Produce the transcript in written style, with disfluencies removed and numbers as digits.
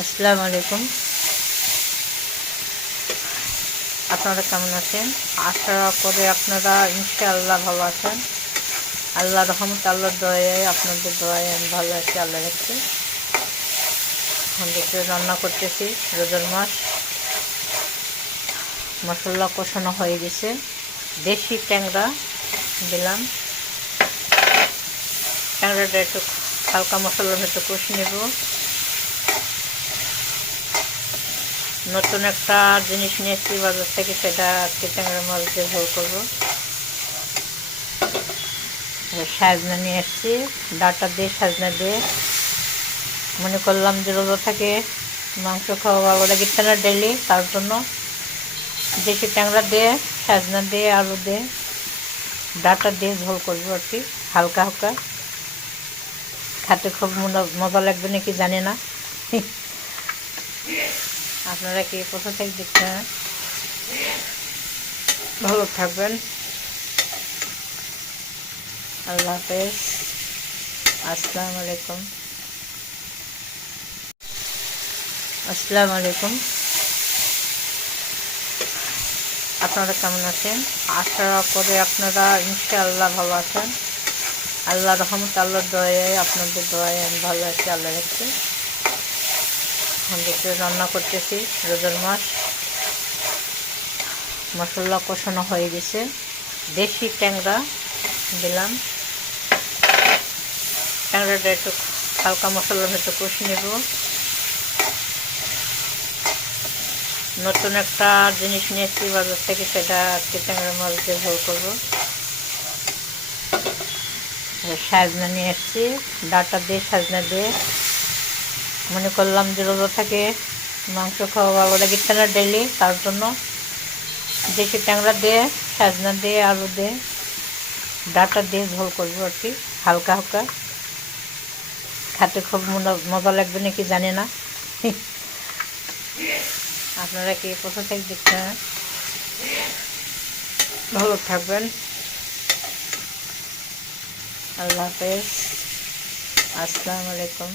আসসালামু আলাইকুম। আপনারা কেমন আছেন? আশা করি আপনারা ইনশাআল্লাহ ভালো আছেন। আল্লাহর রহমত, আল্লাহর দয়ায়, আপনাদের দয়ায় আমি ভালো আছি। আল্লাহ রাখছে। দুপুরে রান্না করতেছি। রোজার মাস, মশলা কষানো হয়ে গেছে। দেশি ট্যাংরা দিলাম। ট্যাংরাটা একটু হালকা মশলার ভেতর কষে নেব। নতুন একটা জিনিস নিয়েছি বাজার থেকে, সেটা আজকে ট্যাংরা মাছ দিয়ে ঝোল করবো। সাজনা নিয়ে এসেছি, ডাটা দিয়ে সাজনা দিয়ে। মনে করলাম যে রোজা থেকে মাংস খাওয়া ভালো লাগছে না ডেলি, তার জন্য দেশি ট্যাংরা দিয়ে, সাজনা দিয়ে, আলু দিয়ে, ডাটা দিয়ে ঝোল করবো আর কি। হালকা হালকা খেতে খুব মজা লাগবে নাকি জানি না। আপনারা কি কোথা থেকে দেখছেন? ভালো থাকবেন। আল্লাহ হাফেজ। আসসালামু আলাইকুম। আসসালামু আলাইকুম। আপনারা কেমন আছেন? আশা করি আপনারা ইনশাআল্লাহ ভালো আছেন। আল্লাহর রহমত, আল্লাহর দয়ায়, আপনাদের দয়ায় আমি ভালো আছি। আল্লাহ রাখছে। দুপুরে রান্না করতেছি। রোজার মাস, মশলা কষানো হয়ে গেছে। দেশি ট্যাংরা দিলাম। ট্যাংরাটা একটু হালকা মশলার ভেতর কষে নেব। নতুন একটা জিনিস নিয়েছি বাজার থেকে, সেটা আজকে ট্যাংরা মাছ দিয়ে ঝোল করবো। সাজনা নিয়ে এসেছি, ডাটা দিয়ে সাজনা দিয়ে। মনে করলাম যে রোজা থেকে মাংস খাওয়া ভালো লাগছে না ডেলি, তার জন্য দেশি ট্যাংরা দিয়ে, সাজনা দিয়ে, আলু দিয়ে, ডাটা দিয়ে ঝোল করবো আর কি। হালকা হালকা খেতে খুব মজা লাগবে নাকি জানি না। আপনারা কি কোথা থেকে দেখছেন? ভালো থাকবেন। আল্লাহ হাফেজ। আসসালামু আলাইকুম।